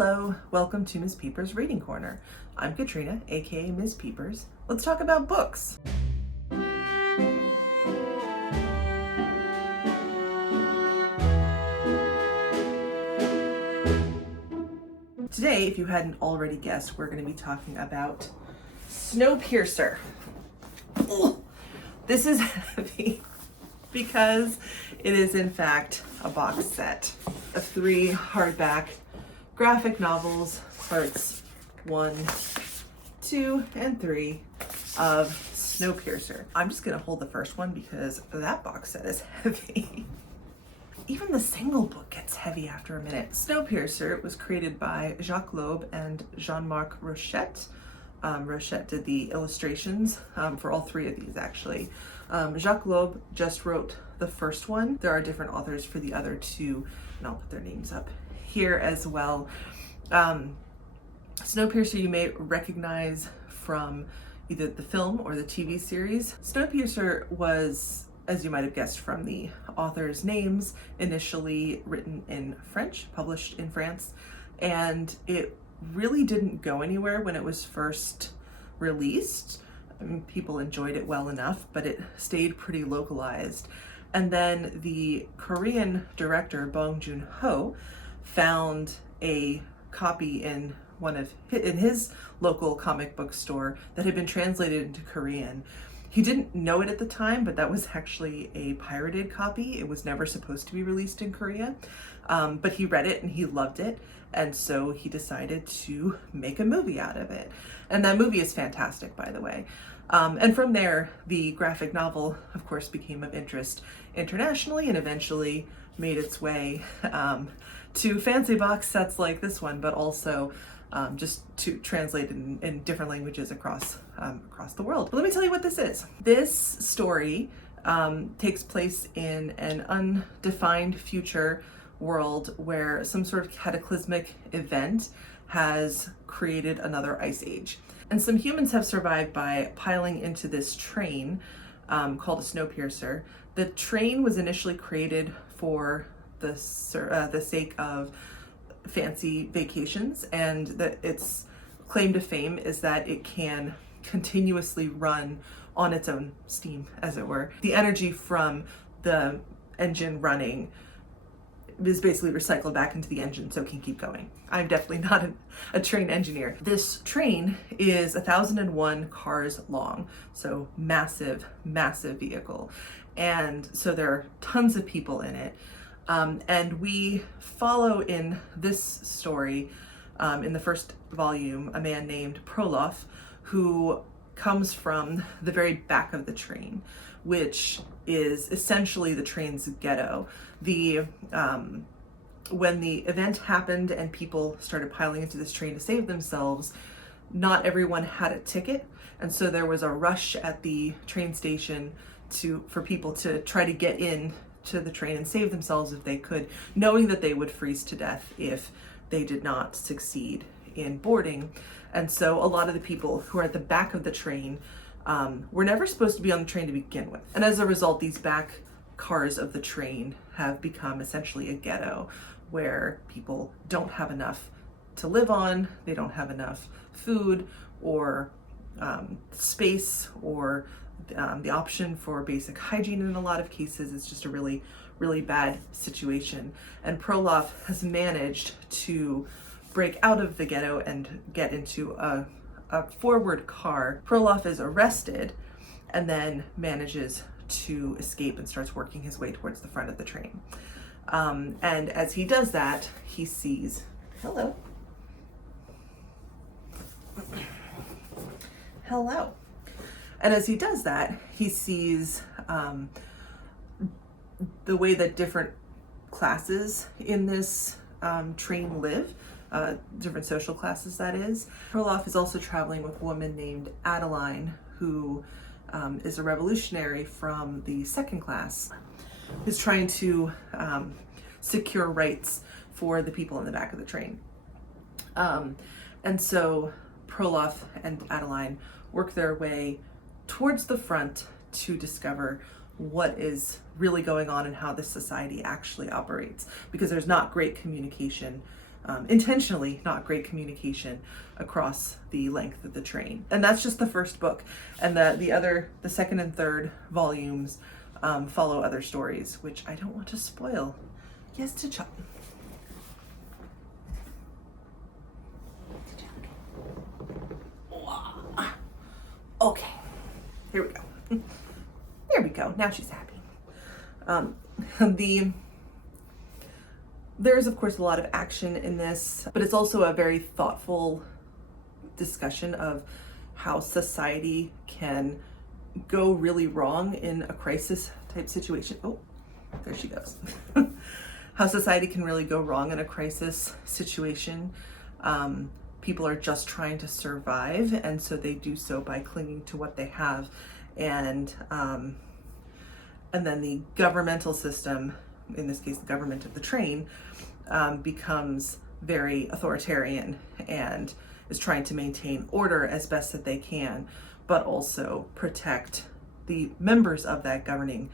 Hello, welcome to Ms. Peepers Reading Corner. I'm Katrina, aka Ms. Peepers. Let's talk about books. Today, if you hadn't already guessed, we're going to be talking about Snowpiercer. Ugh. This is heavy because it is in fact a box set of 3 hardback graphic novels, parts 1, 2, and 3 of Snowpiercer. I'm just gonna hold the first one because that box set is heavy. Even the single book gets heavy after a minute. Snowpiercer was created by Jacques Loeb and Jean-Marc Rochette. Rochette did the illustrations for all 3 of these actually. Jacques Loeb just wrote the first one. There are different authors for the other 2, and I'll put their names up here as well. Snowpiercer you may recognize from either the film or the TV series. Snowpiercer was, as you might have guessed from the authors' names, initially written in French, published in France, and it really didn't go anywhere when it was first released. I mean, people enjoyed it well enough, but it stayed pretty localized. And then the Korean director Bong Joon-ho found a copy in his local comic book store that had been translated into Korean. He didn't know it at the time, but that was actually a pirated copy. It was never supposed to be released in Korea, but he read it and he loved it, and so he decided to make a movie out of it. And that movie is fantastic, by the way. And from there, the graphic novel, of course, became of interest internationally and eventually made its way to fancy box sets like this one, but also just to translate in different languages across the world. But let me tell you what this is. This story takes place in an undefined future world where some sort of cataclysmic event has created another ice age. And some humans have survived by piling into this train called a Snowpiercer. The train was initially created for the sake of fancy vacations, and that its claim to fame is that it can continuously run on its own steam, as it were. The energy from the engine running is basically recycled back into the engine so it can keep going. I'm definitely not a train engineer. This train is 1,001 cars long, so massive, massive vehicle. And so there are tons of people in it. And we follow in this story, in the first volume, a man named Prolof, who comes from the very back of the train, which is essentially the train's ghetto. When the event happened and people started piling into this train to save themselves, not everyone had a ticket, and so there was a rush at the train station for people to try to get in to the train and save themselves if they could, knowing that they would freeze to death if they did not succeed in boarding. And so a lot of the people who are at the back of the train were never supposed to be on the train to begin with. And as a result, these back cars of the train have become essentially a ghetto where people don't have enough to live on, they don't have enough food or space or the option for basic hygiene in a lot of cases. It's just a really, really bad situation. And Prolof has managed to break out of the ghetto and get into a forward car. Prolof is arrested and then manages to escape and starts working his way towards the front of the train. And as he does that, he sees, hello. Hello. And as he does that, he sees the way that different classes in this train live, different social classes, that is. Prolof is also traveling with a woman named Adeline, who is a revolutionary from the second class, who's trying to secure rights for the people in the back of the train. And so Prolof and Adeline work their way towards the front to discover what is really going on and how this society actually operates, because there's not great communication intentionally not great communication across the length of the train. And that's just the first book. And the second and third volumes follow other stories, which I don't want to spoil. Yes, T'Challa. Okay, here we go. There we go. Now she's happy. There's of course a lot of action in this, but it's also a very thoughtful discussion of how society can go really wrong in a crisis type situation. Oh, there she goes. How society can really go wrong in a crisis situation. People are just trying to survive, and so they do so by clinging to what they have, and then the governmental system, in this case the government of the train, becomes very authoritarian and is trying to maintain order as best that they can, but also protect the members of that governing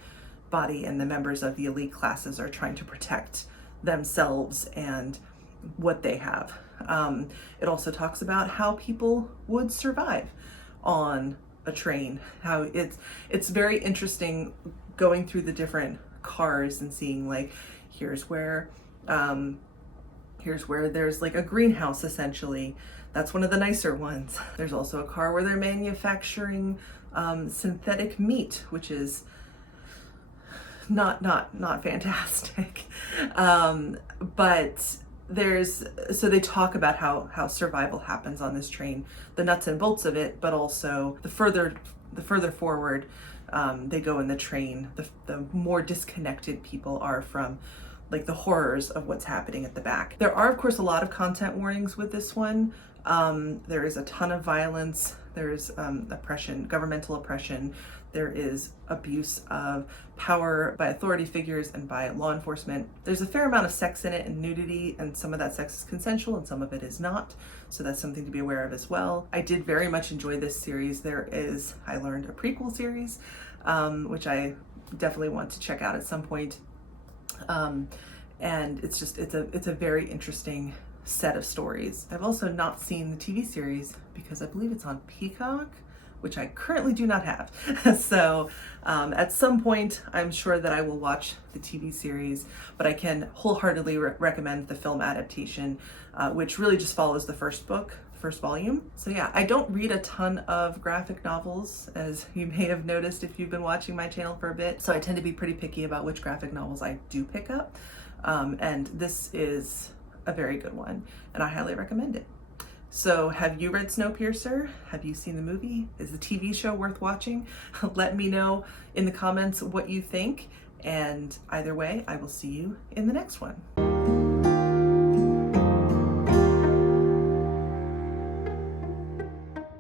body, and the members of the elite classes are trying to protect themselves and what they have. It also talks about how people would survive on a train, how it's very interesting going through the different cars and seeing like, here's where there's like a greenhouse essentially. That's one of the nicer ones. There's also a car where they're manufacturing synthetic meat, which is not fantastic. But so they talk about how survival happens on this train, the nuts and bolts of it, but also the further forward they go in the train, the more disconnected people are from like the horrors of what's happening at the back. There are of course a lot of content warnings with this one. There is a ton of violence. There's oppression, governmental oppression. There is abuse of power by authority figures and by law enforcement. There's a fair amount of sex in it and nudity, and some of that sex is consensual and some of it is not. So that's something to be aware of as well. I did very much enjoy this series. There is, I learned, a prequel series, which I definitely want to check out at some point. And it's a very interesting set of stories. I've also not seen the TV series because I believe it's on Peacock, which I currently do not have. So at some point, I'm sure that I will watch the TV series, but I can wholeheartedly recommend the film adaptation, which really just follows the first book, first volume. So yeah, I don't read a ton of graphic novels, as you may have noticed if you've been watching my channel for a bit. So I tend to be pretty picky about which graphic novels I do pick up. And this is a very good one, and I highly recommend it. So have you read Snowpiercer? Have you seen the movie? Is the TV show worth watching? Let me know in the comments what you think, and either way, I will see you in the next one.